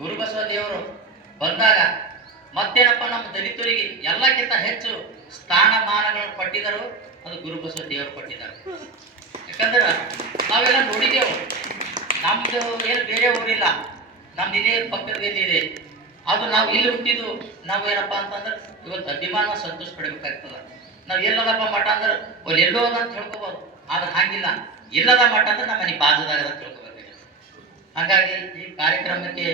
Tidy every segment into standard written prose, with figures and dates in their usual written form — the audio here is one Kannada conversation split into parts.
ಗುರುಬಸವ ದೇವರು ಬಂದಾಗ ಮತ್ತೇನಪ್ಪ ನಮ್ಮ ದಲಿತರಿಗೆ ಎಲ್ಲಕ್ಕಿಂತ ಹೆಚ್ಚು ಸ್ಥಾನಮಾನಗಳನ್ನು ಕೊಟ್ಟಿದ್ದರು, ಅದು ಗುರುಬಸವ ದೇವರು ಕೊಟ್ಟಿದ್ದಾರೆ. ಯಾಕಂದ್ರೆ ನಾವೆಲ್ಲ ನೋಡಿದೆವು, ನಮ್ದು ಏನು ಬೇರೆ ಊರಿಲ್ಲ, ನಮ್ದು ಇದೇ ಪಕ್ಕದಲ್ಲಿ ಅದು ನಾವು ಇಲ್ಲಿ ಹುಟ್ಟಿದ್ದು. ನಾವು ಏನಪ್ಪ ಅಂತಂದ್ರೆ ಇವತ್ತು ಅಭಿಮಾನ ಸಂತೋಷ ಪಡಿಬೇಕಾಗ್ತದ. ನಾವು ಎಲ್ಲದಪ್ಪ ಮಠ ಅಂದ್ರೆ ಅವ್ರು ಎಲ್ಲೋ ಅಂತ ತಿಳ್ಕೊಬೋದು, ಆದ್ರೆ ಹಂಗಿಲ್ಲ, ಎಲ್ಲದ ಮಠ ಅಂದ್ರೆ ನಮ್ಮ ಮನೆ ಬಾಜುದಾಗ ಅಂತ ತಿಳ್ಕೊಬೇಕಾಗಿದೆ. ಹಾಗಾಗಿ ಈ ಕಾರ್ಯಕ್ರಮಕ್ಕೆ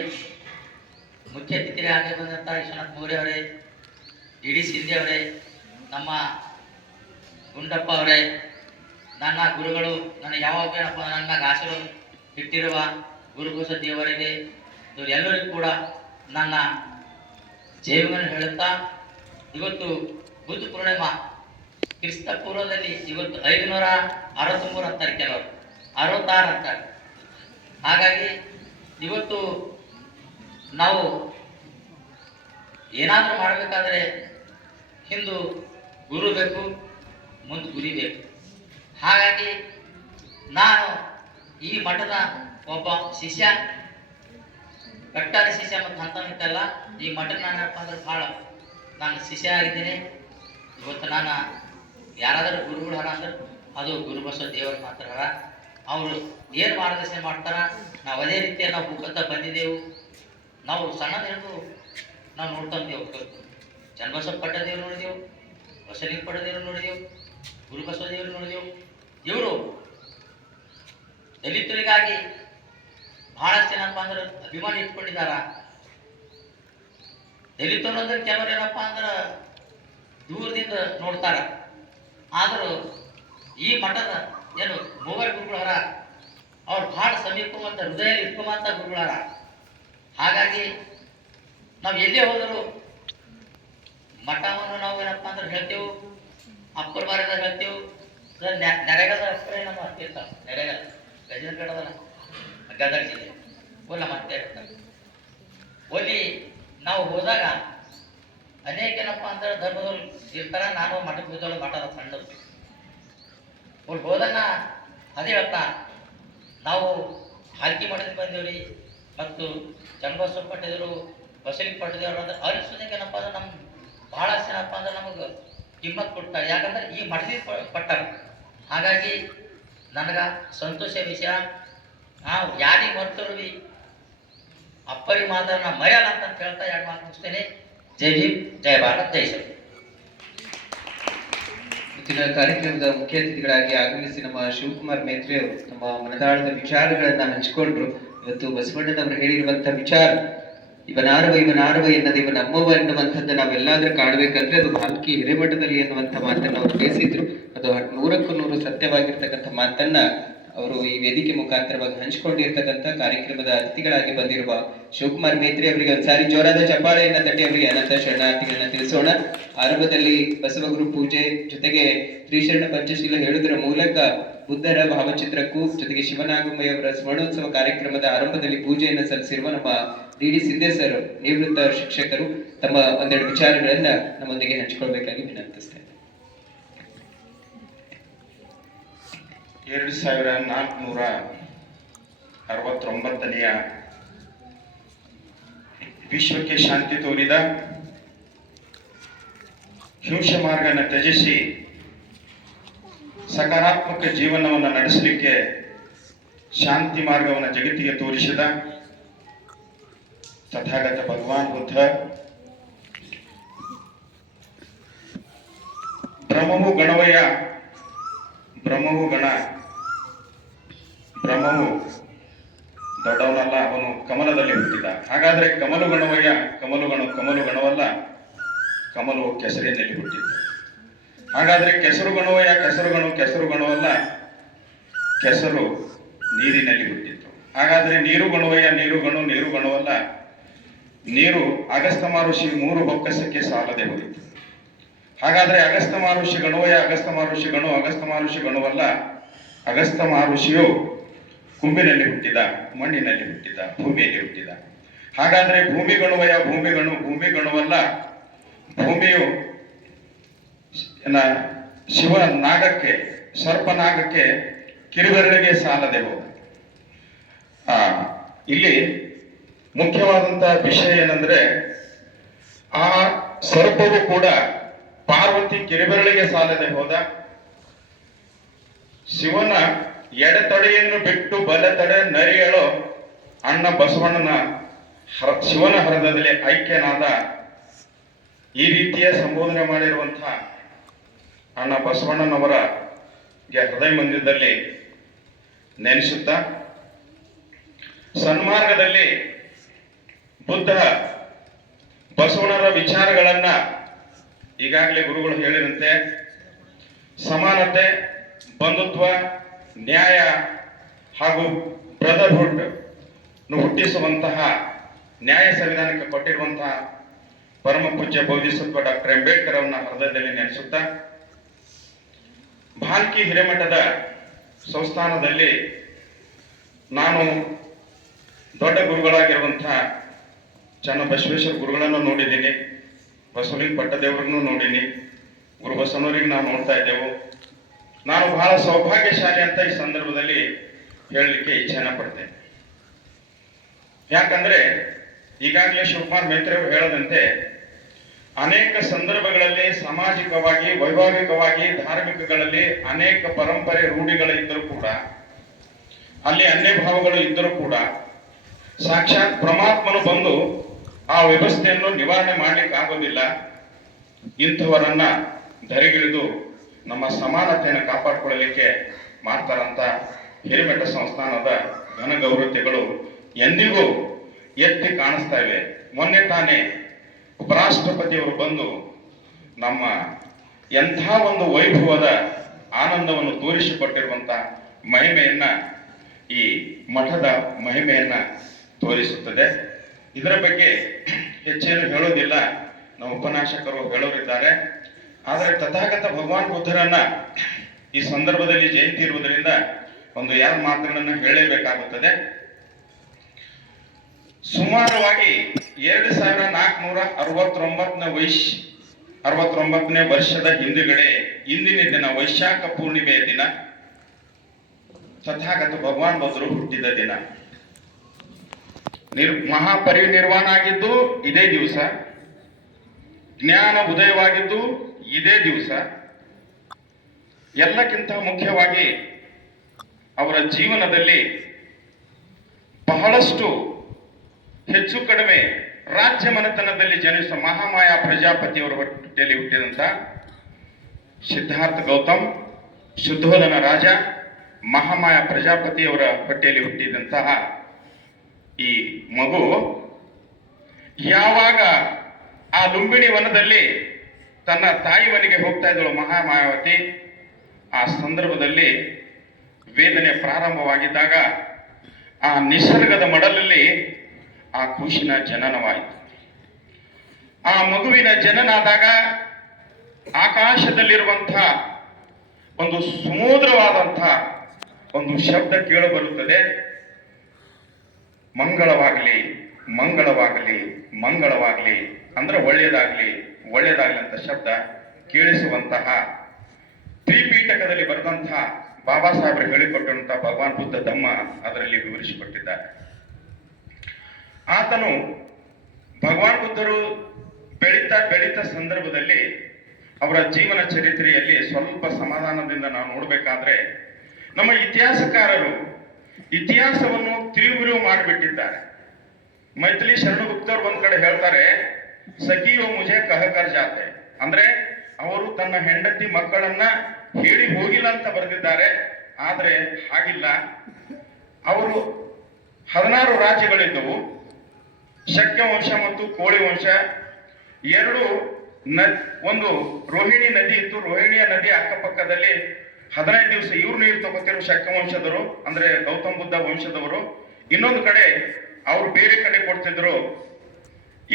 ಮುಖ್ಯ ಅತಿಥಿಯಾಗಿ ಬಂದಂಥ ವಿಶ್ವನಾಥ್ ಮೌರ್ಯ ಅವರೇ, ಡಿ ಸಿಂಧೆ ಅವರೇ, ನಮ್ಮ ಗುಂಡಪ್ಪ ಅವರೇ, ನನ್ನ ಗುರುಗಳು, ನನ್ನ ಯಾವಾಗ ಏನಪ್ಪ ನನ್ನ ಆಶೀರ್ವಾದ ಇಟ್ಟಿರುವ ಗುರುಬಸವ ದೇವರಿಗೆ ಇವರೆಲ್ಲರಿಗೂ ಕೂಡ ನನ್ನ ಜಯವನ್ನು ಹೇಳುತ್ತಾ, ಇವತ್ತು ಬುದ್ಧ ಪೂರ್ಣಿಮಾ ಕ್ರಿಸ್ತ ಪೂರ್ವದಲ್ಲಿ ಇವತ್ತು 563 ಅಂತಾರೆ, ಕೆಲವರು 66 ಅಂತಾರೆ. ಹಾಗಾಗಿ ಇವತ್ತು ನಾವು ಏನಾದರೂ ಮಾಡಬೇಕಾದ್ರೆ ಹಿಂದು ಗುರು ಬೇಕು, ಮುಂದೆ ಗುರಿ ಬೇಕು. ಹಾಗಾಗಿ ನಾನು ಈ ಮಠದ ಒಬ್ಬ ಶಿಷ್ಯ, ಕಟ್ಟಾದ ಶಿಷ್ಯ ಮತ್ತು ಹಂತಲ್ಲ. ಈ ಮಠದ ನಾನಪ್ಪ ಅಂದ್ರೆ ಭಾಳ ನಾನು ಶಿಷ್ಯ ಆಗಿದ್ದೀನಿ. ಇವತ್ತು ನಾನು ಯಾರಾದರೂ ಗುರುಗಳು ಹರ ಅಂದ್ರೆ ಅದು ಗುರುಬಸವ ದೇವರು ಮಾತ್ರ ಹರ. ಅವರು ಏನು ಮಾರ್ಗದರ್ಶನ ಮಾಡ್ತಾರ, ನಾವು ಅದೇ ರೀತಿಯ ನಾವು ಮುಖಂತ ಬಂದಿದ್ದೆವು. ನಾವು ಸಣ್ಣದಿರೋದು ನಾವು ನೋಡ್ಕೊಂತೇವೆ. ಚನ್ನಬಸವ ಪಟ್ಟದೇವ್ರು ನೋಡಿದೆವು, ಬಸವಲಿಂಗ ಪಟ್ಟದೇವ್ರು ನೋಡಿದೆವು, ಗುರುಬಸವ ದೇವರು ನೋಡಿದೆವು. ಇವರು ದಲಿತರಿಗಾಗಿ ಬಹಳಷ್ಟು ಏನಪ್ಪ ಅಂದ್ರೆ ಅಭಿಮಾನ ಇಟ್ಕೊಂಡಿದ್ದಾರ. ದಲಿತರು ಅಂದ್ರೆ ಕೆಲವರು ಏನಪ್ಪ ಅಂದ್ರೆ ದೂರದಿಂದ ನೋಡ್ತಾರ, ಆದರೂ ಈ ಮಠದ ಏನು ಮೂವರು ಗುರುಗಳಾರ, ಅವ್ರು ಬಹಳ ಸಮೀಪವಂತ ಹೃದಯ ಇಟ್ಕೊಂಬಂತ ಗುರುಗಳಾರ. ಹಾಗಾಗಿ ನಾವು ಎಲ್ಲೇ ಹೋದರೂ ಮಠವನ್ನು ನಾವು ಏನಪ್ಪ ಅಂದ್ರೆ ಹೇಳ್ತೇವೆ, ಅಪ್ಪರ ಬಾರದ ಹೇಳ್ತೇವೆ. ನೆರೆಗದ ಅಪ್ಪರೇ ನಮ್ಮ ತೀರ್ಥ, ನೆರೆಗದ ಗಜೇಂದ್ರಗಡದಲ್ಲ, ಗದಗ ಜಿಲ್ಲೆ ಒಲ್ಲ ಮತ್ತೆ ಒಲ್ಲಿ ನಾವು ಹೋದಾಗ ಅನೇಕ ಏನಪ್ಪ ಅಂದ್ರೆ ಧರ್ಮದವ್ರು ಇರ್ತಾರ. ನಾನು ಮಠಕ್ಕೆ ಹೋದಳು, ಮಠದ ಸಣ್ಣದು ಅವ್ರು ಹೋದಾಗ ಅದೇ ಹೇಳ್ತಾ, ನಾವು ಹಾಲ್ಕಿ ಮಠದಿಂದ ಬಂದೇವ್ರಿ ಮತ್ತು ಚನ್ನಬಸವ ಪಟ್ಟದೇವರು, ಬಸವಲಿಂಗ ಪಟ್ಟದೇವರು ಅಂದ್ರೆ ಅವ್ರಿಗೆ ಏನಪ್ಪ ಅಂದ್ರೆ ನಮ್ಮ ಬಹಳಷ್ಟು ಏನಪ್ಪ ಅಂದ್ರೆ ನಮಗೆ ಕಿಮ್ಮತ್ ಕೊಡ್ತಾರೆ. ಯಾಕಂದ್ರೆ ಈ ಮಠದಿಂದ ಪಟ್ಟಾರ. ಹಾಗಾಗಿ ನನಗೆ ಸಂತೋಷ ವಿಷಯ. ನಾವು ಯಾರಿಗೆ ಮರ್ತರು ಅಪ್ಪರಿಗೆ ಮಾತ್ರ ನಾವು ಮರೆಯಲ್ಲ ಅಂತ ಹೇಳ್ತಾ ಎರಡು ಮಾತು ಮುಗಿಸ್ತೇನೆ. ಜೈ ಭೀಮ್, ಜೈ ಭಾರತ್, ಜೈ ಶ್ರೀ. ಇವತ್ತಿನ ಕಾರ್ಯಕ್ರಮದ ಮುಖ್ಯ ಅತಿಥಿಗಳಾಗಿ ಆಗಮಿಸಿ ನಮ್ಮ ಶಿವಕುಮಾರ್ ಮೇತ್ರಿ ಅವರು ತಮ್ಮ ಮನದಾಳದ ವಿಚಾರಗಳನ್ನ ಹಂಚಿಕೊಂಡ್ರು. ಇವತ್ತು ಬಸವಣ್ಣನವರು ಹೇಳಿರುವಂತಹ ವಿಚಾರ, ಇವನಾರವ ಎನ್ನದು ಇವ ನಮ್ಮವ ಎನ್ನುವಂಥದ್ದು ನಾವೆಲ್ಲಾದ್ರೂ ಕಾಣಬೇಕಂದ್ರೆ ಅದು ಭಾಲ್ಕಿ ಹಿರೇಮಠದಲ್ಲಿ ಎನ್ನುವಂಥ ಮಾತನ್ನ ಅವರು ತಿಳಿಸಿದ್ರು. ಅದು 100ಕ್ಕೂ 100 ಸತ್ಯವಾಗಿರ್ತಕ್ಕಂಥ ಮಾತನ್ನ ಅವರು ಈ ವೇದಿಕೆ ಮುಖಾಂತರವಾಗಿ ಹಂಚಿಕೊಂಡಿರ್ತಕ್ಕಂಥ ಕಾರ್ಯಕ್ರಮದ ಅತಿಥಿಗಳಾಗಿ ಬಂದಿರುವ ಶಿವಕುಮಾರ್ ಮೇತ್ರಿ ಅವರಿಗೆ ಒಂದ್ಸಾರಿ ಜೋರಾದ ಚಪ್ಪಾಳೆಯನ್ನ ತಟ್ಟಿ ಅವರಿಗೆ ಅನಂತ ಶರಣಾರ್ಥಿಗಳನ್ನ ತಿಳಿಸೋಣ. ಆರಂಭದಲ್ಲಿ ಬಸವಗುರು ಪೂಜೆ ಜೊತೆಗೆ ಶ್ರೀಶರಣ ಪಂಚಶೀಲ ಹೇಳುವುದರ ಮೂಲಕ ಬುದ್ಧರ ಭಾವಚಿತ್ರಕ್ಕೂ ಜೊತೆಗೆ ಶಿವನಾಗಮಯ್ಯವರ ಸ್ಮರಣೋತ್ಸವ ಕಾರ್ಯಕ್ರಮದ ಆರಂಭದಲ್ಲಿ ಪೂಜೆಯನ್ನು ಸಲ್ಲಿಸಿರುವ ನಮ್ಮ ಡಿ ಸಿಂಧೆ ಸರ್, ನಿವೃತ್ತ ಶಿಕ್ಷಕರು, ತಮ್ಮ ಒಂದೆರಡು ವಿಚಾರಗಳನ್ನ ನಮ್ಮೊಂದಿಗೆ ಹಂಚಿಕೊಳ್ಬೇಕಾಗಿ ವಿನಂತಿಸ್ತೇನೆ. 2469ನೆಯ ವಿಶ್ವಕ್ಕೆ ಶಾಂತಿ ತೋರಿದ, ಹಿಂಸೆ ಮಾರ್ಗನ ತ್ಯಜಿಸಿ ಸಕಾರಾತ್ಮಕ ಜೀವನವನ್ನು ನಡೆಸಲಿಕ್ಕೆ ಶಾಂತಿ ಮಾರ್ಗವನ್ನು ಜಗತ್ತಿಗೆ ತೋರಿಸಿದ ತಥಾಗತ ಭಗವಾನ್ ಬುದ್ಧ, ಬ್ರಹ್ಮವು ಗಣವಯ್ಯ, ಬ್ರಹ್ಮವು ಗಣ, ಬ್ರಹ್ಮವು ದೊಡ್ಡವನಲ್ಲ, ಅವನು ಕಮಲದಲ್ಲಿ ಹುಟ್ಟಿದ. ಹಾಗಾದ್ರೆ ಕಮಲು ಗಣವಯ್ಯ, ಕಮಲು ಗಣವಲ್ಲ, ಕಮಲು ಕೆಸರಿನಲ್ಲಿ ಹುಟ್ಟಿದ್ದು. ಹಾಗಾದ್ರೆ ಕೆಸರು ಗಣವಯ್ಯ, ಕೆಸರು ಗಣವಲ್ಲ, ಕೆಸರು ನೀರಿನಲ್ಲಿ ಹುಟ್ಟಿತ್ತು. ಹಾಗಾದ್ರೆ ನೀರು ಗಣವಯ್ಯ, ನೀರು ಗಣವಲ್ಲ, ನೀರು ಅಗಸ್ತ ಮಹರ್ಷಿ 3 ಬೊಕ್ಕಸಕ್ಕೆ ಸಾಲದೆ ಹೋಯಿತು. ಹಾಗಾದ್ರೆ ಅಗಸ್ತ ಮಹರ್ಷಿ ಗಣವಯ್ಯ, ಅಗಸ್ತ ಮಹರ್ಷಿ ಗಣವಲ್ಲ, ಅಗಸ್ತ ಮಹರ್ಷಿಯು ಕುಂಬಿನಲ್ಲಿ ಹುಟ್ಟಿದ, ಮಣ್ಣಿನಲ್ಲಿ ಹುಟ್ಟಿದ, ಭೂಮಿಯಲ್ಲಿ ಹುಟ್ಟಿದ. ಹಾಗಾದ್ರೆ ಭೂಮಿ ಗಣವಯ್ಯ, ಭೂಮಿ ಗಣವಲ್ಲ, ಭೂಮಿಯು ಶಿವ ನಾಗಕ್ಕೆ, ಸರ್ಪನಾಗಕ್ಕೆ ಕಿರುಬೆರಳಿಗೆ ಸಾಲದೆ ಹೋದ. ಇಲ್ಲಿ ಮುಖ್ಯವಾದಂತಹ ವಿಷಯ ಏನಂದ್ರೆ ಆ ಸರ್ಪವು ಕೂಡ ಪಾರ್ವತಿ ಕಿರಿಬೆರಳಿಗೆ ಸಾಲದೆ ಹೋದ. ಶಿವನ ಎಡತಡೆಯನ್ನು ಬಿಟ್ಟು ಬಲತಡೆ ನರಿಯಳು ಅಣ್ಣ ಬಸವಣ್ಣನ ಶಿವನ ಹೃದಯದಲ್ಲಿ ಐಕ್ಯನಾದ. ಈ ರೀತಿಯ ಸಂಬೋಧನೆ ಮಾಡಿರುವಂತಹ ಅಣ್ಣ ಬಸವಣ್ಣನವರ ಹೃದಯ ಮಂದಿರದಲ್ಲಿ ನೆನೆಸುತ್ತಾ, ಸನ್ಮಾರ್ಗದಲ್ಲಿ ಬುದ್ಧ ಬಸವಣ್ಣರ ವಿಚಾರಗಳನ್ನ ಈಗಾಗಲೇ ಗುರುಗಳು ಹೇಳಿದಂತೆ ಸಮಾನತೆ, ಬಂಧುತ್ವ, ನ್ಯಾಯ ಹಾಗೂ ಬ್ರದರ್ಹುಡ್ ಹುಟ್ಟಿಸುವಂತಹ ನ್ಯಾಯ ಸಂವಿಧಾನಕ್ಕೆ ಕೊಟ್ಟಿರುವಂತಹ ಪರಮ ಪೂಜ್ಯ ಬೋಧಿಸತ್ವ ಡಾಕ್ಟರ್ ಅಂಬೇಡ್ಕರ್ ಅವರನ್ನ ಹೃದಯದಲ್ಲಿ ನೆನೆಸುತ್ತಾ, ಭಾಲ್ಕಿ ಹಿರೇಮಠದ ಸಂಸ್ಥಾನದಲ್ಲಿ ನಾನು ದೊಡ್ಡ ಗುರುಗಳಾಗಿರುವಂತಹ ಚನ್ನಬಸವೇಶ್ವರ ಗುರುಗಳನ್ನು ನೋಡಿದ್ದೀನಿ, ಬಸವಲಿಂಗ ಪಟ್ಟದೇವರನ್ನು ನೋಡೀನಿ, ಗುರು ಬಸವನವರಿಗೆ ನಾವು ನೋಡ್ತಾ ಇದ್ದೆವು. ನಾನು ಬಹಳ ಸೌಭಾಗ್ಯಶಾಲಿ ಅಂತ ಈ ಸಂದರ್ಭದಲ್ಲಿ ಹೇಳಲಿಕ್ಕೆ ಇಚ್ಛೆನ ಪಡ್ತೇನೆ. ಯಾಕಂದ್ರೆ ಈಗಾಗಲೇ ಶಿವಕುಮಾರ್ ಮೇತ್ರೆ ಅವರು ಹೇಳದಂತೆ ಅನೇಕ ಸಂದರ್ಭಗಳಲ್ಲಿ ಸಾಮಾಜಿಕವಾಗಿ, ವೈಭಾವಿಕವಾಗಿ, ಧಾರ್ಮಿಕಗಳಲ್ಲಿ ಅನೇಕ ಪರಂಪರೆ ರೂಢಿಗಳು ಇದ್ದರೂ ಕೂಡ, ಅಲ್ಲಿ ಅನ್ಯ ಭಾವಗಳು ಇದ್ದರೂ ಕೂಡ ಸಾಕ್ಷಾತ್ ಪರಮಾತ್ಮನು ಬಂದು ಆ ವ್ಯವಸ್ಥೆಯನ್ನು ನಿವಾರಣೆ ಮಾಡ್ಲಿಕ್ಕೆ ಆಗೋದಿಲ್ಲ. ಇಂಥವರನ್ನ ಧರೆಗಿಳಿದು ನಮ್ಮ ಸಮಾನತೆಯನ್ನು ಕಾಪಾಡಿಕೊಳ್ಳಲಿಕ್ಕೆ ಮಾಡ್ತಾರಂತ ಹಿರೇಮಠ ಸಂಸ್ಥಾನದ ಘನ ಗೌರವತೆಗಳು ಎಂದಿಗೂ ಎತ್ತಿ ಕಾಣಿಸ್ತಾ ಇವೆ. ಮೊನ್ನೆ ತಾನೇ ಉಪರಾಷ್ಟ್ರಪತಿಯವರು ಬಂದು ನಮ್ಮ ಎಂಥ ಒಂದು ವೈಭವದ ಆನಂದವನ್ನು ತೋರಿಸಿಕೊಟ್ಟಿರುವಂತ ಮಹಿಮೆಯನ್ನ, ಈ ಮಠದ ಮಹಿಮೆಯನ್ನ ತೋರಿಸುತ್ತದೆ. ಇದರ ಬಗ್ಗೆ ಹೆಚ್ಚೇನು ಹೇಳೋದಿಲ್ಲ, ನಮ್ಮ ಉಪನ್ಯಾಸಕರು ಹೇಳೋರಿದ್ದಾರೆ. ಆದರೆ ತಥಾಗತ ಭಗವಾನ್ ಬುದ್ಧರನ್ನ ಈ ಸಂದರ್ಭದಲ್ಲಿ ಜಯಂತಿ ಇರುವುದರಿಂದ ಒಂದು ಎರಡು ಮಾತುಗಳನ್ನ ಹೇಳಲೇಬೇಕಾಗುತ್ತದೆ. ಸುಮಾರವಾಗಿ 2469ನೇ ವರ್ಷದ ಹಿಂದುಗಡೆ ಇಂದಿನ ದಿನ ವೈಶಾಖ ಪೂರ್ಣಿಮೆಯ ದಿನ ತಥಾಗತ ಭಗವಾನ್ ಬುದ್ಧರು ಹುಟ್ಟಿದ ದಿನ. ಮಹಾಪರಿನಿರ್ವಾಣ ಆಗಿದ್ದು ಇದೇ ದಿವಸ, ಜ್ಞಾನ ಉದಯವಾಗಿದ್ದು ಇದೇ ದಿವಸ. ಎಲ್ಲಕ್ಕಿಂತ ಮುಖ್ಯವಾಗಿ ಅವರ ಜೀವನದಲ್ಲಿ ಬಹಳಷ್ಟು ಹೆಚ್ಚು ಕಡಿಮೆ ರಾಜ್ಯ ಮನೆತನದಲ್ಲಿ ಜನಿಸುವ ಮಹಾಮಾಯಾ ಪ್ರಜಾಪತಿಯವರ ಹೊಟ್ಟೆಯಲ್ಲಿ ಹುಟ್ಟಿದಂತ ಸಿದ್ಧಾರ್ಥ ಗೌತಮ್, ಶುದ್ಧೋಧನ ರಾಜ, ಮಹಾಮಾಯಾ ಪ್ರಜಾಪತಿಯವರ ಹೊಟ್ಟೆಯಲ್ಲಿ ಹುಟ್ಟಿದಂತಹ ಈ ಮಗು ಯಾವಾಗ ಆ ಲುಂಬಿನಿ ವನದಲ್ಲಿ ತನ್ನ ತಾಯಿ ಮನೆಗೆ ಹೋಗ್ತಾ ಇದ್ದಳು ಮಹಾಮಾಯಾವತಿ, ಆ ಸಂದರ್ಭದಲ್ಲಿ ವೇದನೆ ಪ್ರಾರಂಭವಾಗಿದ್ದಾಗ ಆ ನಿಸರ್ಗದ ಮಡಲಲ್ಲಿ ಆ ಕೂಸಿನ ಜನನವಾಯಿತು. ಆ ಮಗುವಿನ ಜನನ ಆದಾಗ ಆಕಾಶದಲ್ಲಿರುವಂತಹ ಒಂದು ಸುಮೂದ್ರವಾದಂತಹ ಒಂದು ಶಬ್ದ ಕೇಳಿ ಬರುತ್ತದೆ, ಮಂಗಳವಾಗಲಿ, ಮಂಗಳವಾಗಲಿ, ಮಂಗಳವಾಗಲಿ, ಅಂದ್ರೆ ಒಳ್ಳೆಯದಾಗ್ಲಿ, ಒಳ್ಳೆಯದಾಗ್ಲಿ ಅಂತ ಶಬ್ದ ಕೇಳಿಸುವಂತಹ ತ್ರಿಪೀಠಕದಲ್ಲಿ ಬರೆದಂತಹ ಬಾಬಾ ಸಾಹೇಬರು ಹೇಳಿಕೊಟ್ಟಂತಹ ಭಗವಾನ್ ಬುದ್ಧ ಧಮ್ಮ ಅದರಲ್ಲಿ ವಿವರಿಸಿಕೊಟ್ಟಿದ್ದಾರೆ. ಆತನು ಭಗವಾನ್ ಬುದ್ಧರು ಬೆಳೀತಾ ಸಂದರ್ಭದಲ್ಲಿ ಅವರ ಜೀವನ ಚರಿತ್ರೆಯಲ್ಲಿ ಸ್ವಲ್ಪ ಸಮಾಧಾನದಿಂದ ನಾವು ನೋಡ್ಬೇಕಾದ್ರೆ, ನಮ್ಮ ಇತಿಹಾಸಕಾರರು ಇತಿಹಾಸವನ್ನು ತಿರುವು ಮಾಡಿಬಿಟ್ಟಿದ್ದಾರೆ. ಮೈಥಿಲಿ ಶರಣಗುಪ್ತರು ಒಂದ್ ಕಡೆ ಹೇಳ್ತಾರೆ, ಸಖಿಯೋ ಮುಜೆ ಕಹಕರ್ ಜಾತೆ, ಅಂದ್ರೆ ಅವರು ತನ್ನ ಹೆಂಡತಿ ಮಕ್ಕಳನ್ನ ಹೇಳಿ ಹೋಗಿಲ್ಲ ಅಂತ ಬರೆದಿದ್ದಾರೆ. ಆದ್ರೆ ಹಾಗಿಲ್ಲ. ಅವರು 16 ರಾಜ್ಯಗಳಿದ್ದವು, ಶಕ್ಯ ವಂಶ ಮತ್ತು ಕೋಳಿ ವಂಶ ಎರಡು. ಒಂದು ರೋಹಿಣಿ ನದಿ ಇತ್ತು, ರೋಹಿಣಿಯ ನದಿ ಅಕ್ಕಪಕ್ಕದಲ್ಲಿ 15 ದಿವಸ ಇವ್ರು ನೀರು ತಗೋತಿರೋ ಶಕ್ಯ ವಂಶದವರು, ಅಂದ್ರೆ ಗೌತಮ್ ಬುದ್ಧ ವಂಶದವರು. ಇನ್ನೊಂದು ಕಡೆ ಅವ್ರು ಬೇರೆ ಕಡೆ ಕೊಡ್ತಿದ್ರು.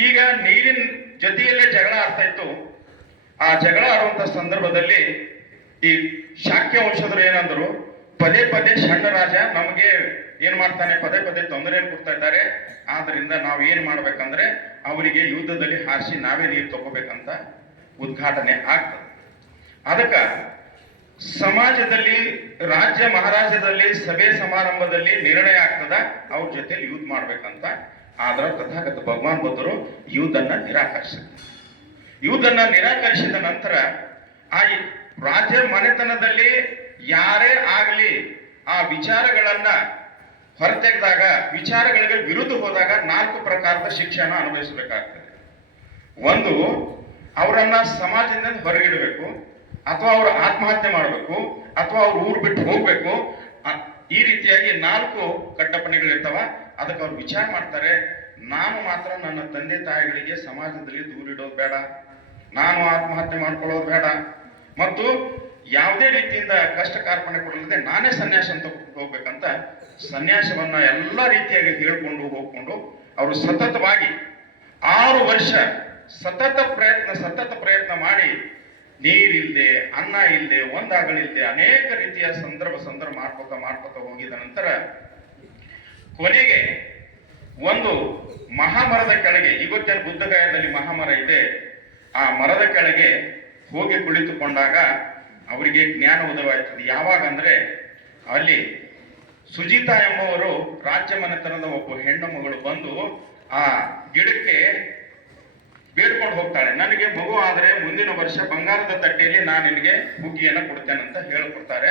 ಈಗ ನೀರಿನ ಜೊತೆಯಲ್ಲೇ ಜಗಳ ಆಗ್ತಾ ಇತ್ತು. ಆ ಜಗಳ ಆಡುವಂತ ಸಂದರ್ಭದಲ್ಲಿ ಈ ಶಾಕ್ಯ ವಂಶದರು ಏನಂದ್ರು, ಪದೇ ಪದೇ ಸಣ್ಣ ರಾಜ ನಮಗೆ ಏನ್ ಮಾಡ್ತಾನೆ, ಪದೇ ಪದೇ ತೊಂದರೆಯನ್ನು ಕೊಡ್ತಾ ಇದ್ದಾರೆ. ಆದ್ರಿಂದ ನಾವು ಏನ್ ಮಾಡ್ಬೇಕಂದ್ರೆ ಅವರಿಗೆ ಯುದ್ಧದಲ್ಲಿ ಹಾರಿಸಿ ನಾವೇ ನೀರು ತಗೋಬೇಕಂತ ಉದ್ಘಾಟನೆ ಆಗ್ತದೆ. ಅದಕ್ಕ ಸಮಾಜದಲ್ಲಿ, ರಾಜ್ಯ ಮಹಾರಾಜ್ಯದಲ್ಲಿ ಸಭೆ ಸಮಾರಂಭದಲ್ಲಿ ನಿರ್ಣಯ ಆಗ್ತದ ಅವ್ರ ಜೊತೆ ಯುದ್ಧ ಮಾಡ್ಬೇಕಂತ ಆದ್ರೆ ತಥಾಗತ ಭಗವಾನ್ ಬುದ್ಧರು ಇವುದನ್ನ ನಿರಾಕರಿಸಿದ್ರು. ಇವುದನ್ನ ನಿರಾಕರಿಸಿದ ನಂತರ ಆ ರಾಜ್ಯ ಮನೆತನದಲ್ಲಿ ಯಾರೇ ಆಗಲಿ ಆ ವಿಚಾರಗಳನ್ನ ಹೊರತೆಗೆದಾಗ, ವಿಚಾರಗಳಿಗೆ ವಿರುದ್ಧ ಹೋದಾಗ 4 ಪ್ರಕಾರದ ಶಿಕ್ಷೆಯನ್ನು ಅನುಭವಿಸಬೇಕಾಗ್ತದೆ. ಒಂದು, ಅವರನ್ನ ಸಮಾಜದಿಂದ ಹೊರಗಿಡಬೇಕು, ಅಥವಾ ಅವರು ಆತ್ಮಹತ್ಯೆ ಮಾಡಬೇಕು, ಅಥವಾ ಅವ್ರು ಊರು ಬಿಟ್ಟು ಹೋಗ್ಬೇಕು. ಈ ರೀತಿಯಾಗಿ 4 ಕಟ್ಟಪ್ಪಣೆಗಳಿರ್ತಾವ. ಅದಕ್ಕೆ ಅವ್ರು ವಿಚಾರ ಮಾಡ್ತಾರೆ, ನಾನು ಮಾತ್ರ ನನ್ನ ತಂದೆ ತಾಯಿಗಳಿಗೆ ಸಮಾಜದಲ್ಲಿ ದೂರಿಡೋದು ಬೇಡ, ನಾನು ಆತ್ಮಹತ್ಯೆ ಮಾಡ್ಕೊಳ್ಳೋದು ಬೇಡ, ಮತ್ತು ಯಾವುದೇ ರೀತಿಯಿಂದ ಕಷ್ಟ ಕಾರ್ಪಣೆ ಕೊಡಲಿದೆ ನಾನೇ ಸನ್ಯಾಸ ಅಂತ ಹೋಗ್ಬೇಕಂತ ಸನ್ಯಾಸವನ್ನ ಎಲ್ಲ ರೀತಿಯಾಗಿ ಹೇಳ್ಕೊಂಡು ಹೋಗ್ಕೊಂಡು ಅವರು ಸತತವಾಗಿ 6 ವರ್ಷ ಸತತ ಪ್ರಯತ್ನ ಮಾಡಿ ನೀರಿಲ್ಲದೆ, ಅನ್ನ ಇಲ್ಲದೆ, ಒಂದಾಗಳಿಲ್ಲದೆ ಅನೇಕ ರೀತಿಯ ಸಂದರ್ಭ ಮಾಡ್ಕೋತ ಹೋಗಿದ ನಂತರ ಕೊನೆಗೆ ಒಂದು ಮಹಾಮರದ ಕೆಳಗೆ, ಇವತ್ತಿನ ಬುದ್ಧಗಯಾದಲ್ಲಿ ಮಹಾಮರ ಇದೆ, ಆ ಮರದ ಕೆಳಗೆ ಹೋಗಿ ಕುಳಿತುಕೊಂಡಾಗ ಅವರಿಗೆ ಜ್ಞಾನ ಉದಯವಾಗ್ತದೆ. ಯಾವಾಗ ಅಂದ್ರೆ ಅಲ್ಲಿ ಸುಜಿತಾ ಎಂಬುವರು ರಾಜ್ಯ ಮನೆತನದ ಒಬ್ಬ ಹೆಣ್ಣು ಮಗಳು ಬಂದು ಆ ಗಿಡಕ್ಕೆ ಬೇಡ್ಕೊಂಡು ಹೋಗ್ತಾಳೆ, ನನಗೆ ಮಗು ಆದ್ರೆ ಮುಂದಿನ ವರ್ಷ ಬಂಗಾರದ ತಟ್ಟೆಯಲ್ಲಿ ನಾನು ನಿನಗೆ ಹುಗ್ಗಿಯನ್ನು ಕೊಡ್ತೇನೆ ಅಂತ ಹೇಳ್ಕೊಡ್ತಾರೆ.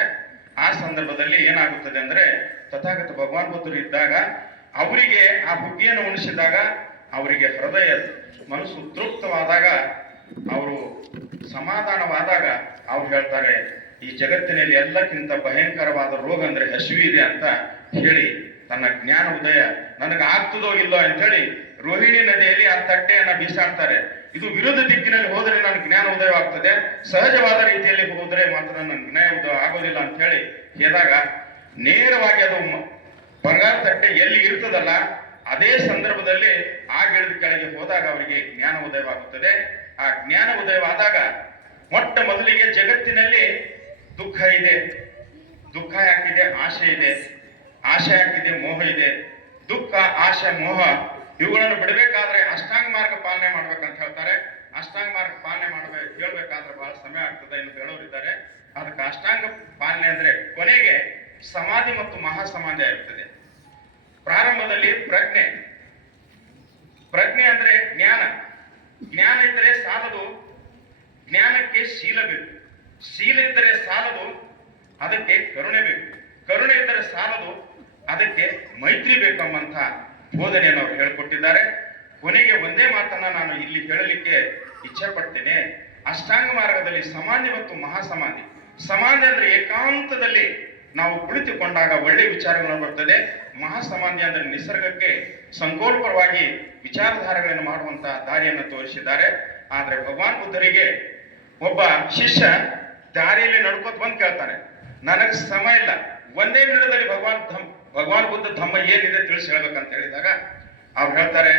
ಆ ಸಂದರ್ಭದಲ್ಲಿ ಏನಾಗುತ್ತದೆ ಅಂದ್ರೆ ತಥಾಗತ ಭಗವಾನ್ ಬುದ್ಧರು ಇದ್ದಾಗ ಅವರಿಗೆ ಆ ಹುಗ್ಗಿಯನ್ನು ಉಣಿಸಿದಾಗ ಅವರಿಗೆ ಹೃದಯ ಮನಸ್ಸು ತೃಪ್ತವಾದಾಗ, ಅವರು ಸಮಾಧಾನವಾದಾಗ ಅವ್ರು ಹೇಳ್ತಾರೆ, ಈ ಜಗತ್ತಿನಲ್ಲಿ ಎಲ್ಲಕ್ಕಿಂತ ಭಯಂಕರವಾದ ರೋಗ ಅಂದ್ರೆ ಹಸಿವು ಇದೆ ಅಂತ ಹೇಳಿ ತನ್ನ ಜ್ಞಾನ ಉದಯ ನನಗೆ ಆಗ್ತದೋ ಇಲ್ಲೋ ಅಂತ ಹೇಳಿ ರೋಹಿಣಿ ನದಿಯಲ್ಲಿ ಆ ತಟ್ಟೆಯನ್ನ ಬೀಸಾಡ್ತಾರೆ. ಇದು ವಿರುದ್ಧ ದಿಕ್ಕಿನಲ್ಲಿ ಹೋದ್ರೆ ನನಗೆ ಜ್ಞಾನ ಉದಯವಾಗ್ತದೆ, ಸಹಜವಾದ ರೀತಿಯಲ್ಲಿ ಹೋದ್ರೆ ಮಾತ್ರ ನನ್ನ ಜ್ಞಾನ ಉದಯ ಆಗೋದಿಲ್ಲ ಅಂತ ಹೇಳಿ ಹೇಳಿದಾಗ ನೇರವಾಗಿ ಅದು ಬಂಗಾರ ತಟ್ಟೆ ಎಲ್ಲಿ ಇರ್ತದಲ್ಲ ಅದೇ ಸಂದರ್ಭದಲ್ಲಿ ಆ ಗಿಡದ ಕೆಳಗೆ ಹೋದಾಗ ಅವರಿಗೆ ಜ್ಞಾನ ಉದಯವಾಗುತ್ತದೆ. ಆ ಜ್ಞಾನ ಉದಯವಾದಾಗ ಮೊಟ್ಟ ಮೊದಲಿಗೆ ಜಗತ್ತಿನಲ್ಲಿ ದುಃಖ ಇದೆ, ದುಃಖ ಯಾಕಿದೆ, ಆಶೆ ಇದೆ, ಆಶೆ ಯಾಕಿದೆ, ಮೋಹ ಇದೆ. ದುಃಖ, ಆಶೆ, ಮೋಹ ಇವುಗಳನ್ನು ಬಿಡಬೇಕಾದ್ರೆ ಅಷ್ಟಾಂಗ ಮಾರ್ಗ ಪಾಲನೆ ಮಾಡ್ಬೇಕಂತ ಹೇಳ್ತಾರೆ. ಅಷ್ಟಾಂಗ ಮಾರ್ಗ ಪಾಲನೆ ಹೇಳ್ಬೇಕಾದ್ರೆ ಬಹಳ ಸಮಯ ಆಗ್ತದೆ, ಇನ್ನು ಹೇಳೋರಿದ್ದಾರೆ. ಅದಕ್ಕೆ ಅಷ್ಟಾಂಗ ಪಾಲನೆ ಅಂದ್ರೆ ಕೊನೆಗೆ ಸಮಾಧಿ ಮತ್ತು ಮಹಾಸಮಾಧಿ ಆಗ್ತದೆ. ಪ್ರಾರಂಭದಲ್ಲಿ ಪ್ರಜ್ಞೆ ಅಂದ್ರೆ ಜ್ಞಾನ ಇದ್ದರೆ ಸಾಲದು, ಜ್ಞಾನಕ್ಕೆ ಶೀಲ ಬೇಕು, ಶೀಲ ಇದ್ದರೆ ಸಾಲದು, ಅದಕ್ಕೆ ಕರುಣೆ ಬೇಕು, ಕರುಣೆ ಇದ್ದರೆ ಸಾಲದು, ಅದಕ್ಕೆ ಮೈತ್ರಿ ಬೇಕೆಂಬಂತ ಬೋಧನೆಯನ್ನು ಅವರು ಹೇಳಿಕೊಟ್ಟಿದ್ದಾರೆ. ಕೊನೆಗೆ ಒಂದೇ ಮಾತನ್ನ ನಾನು ಇಲ್ಲಿ ಹೇಳಲಿಕ್ಕೆ ಇಚ್ಛೆ ಪಡ್ತೇನೆ. ಅಷ್ಟಾಂಗ ಮಾರ್ಗದಲ್ಲಿ ಸಮಾಧಿ ಮತ್ತು ಮಹಾಸಮಾಧಿ. ಸಮಾಧಿ ಅಂದ್ರೆ ಏಕಾಂತದಲ್ಲಿ ನಾವು ಕುಳಿತುಕೊಂಡಾಗ ಒಳ್ಳೆ ವಿಚಾರಗಳು ಬರ್ತದೆ. ಮಹಾಸಮಾಧಿ ಅಂದ್ರೆ ನಿಸರ್ಗಕ್ಕೆ ಸಂಕೋಲ್ಪರವಾಗಿ ವಿಚಾರಧಾರೆಗಳನ್ನು ಮಾಡುವಂತಹ ದಾರಿಯನ್ನು ತೋರಿಸಿದ್ದಾರೆ. ಆದ್ರೆ ಭಗವಾನ್ ಬುದ್ಧರಿಗೆ ಒಬ್ಬ ಶಿಷ್ಯ ದಾರಿಯಲ್ಲಿ ನಡ್ಕೋತ ಬಂದು ಕೇಳ್ತಾನೆ, ನನಗೆ ಸಮಯ ಇಲ್ಲ, ಒಂದೇ ಮಿನಿಟದಲ್ಲಿ ಭಗವಾನ್ ಬುದ್ಧ ಧಮ್ಮ ಏನಿದೆ ತಿಳಿಸಿ ಹೇಳ್ಬೇಕಂತ ಹೇಳಿದಾಗ ಅವ್ರು ಹೇಳ್ತಾರೆ,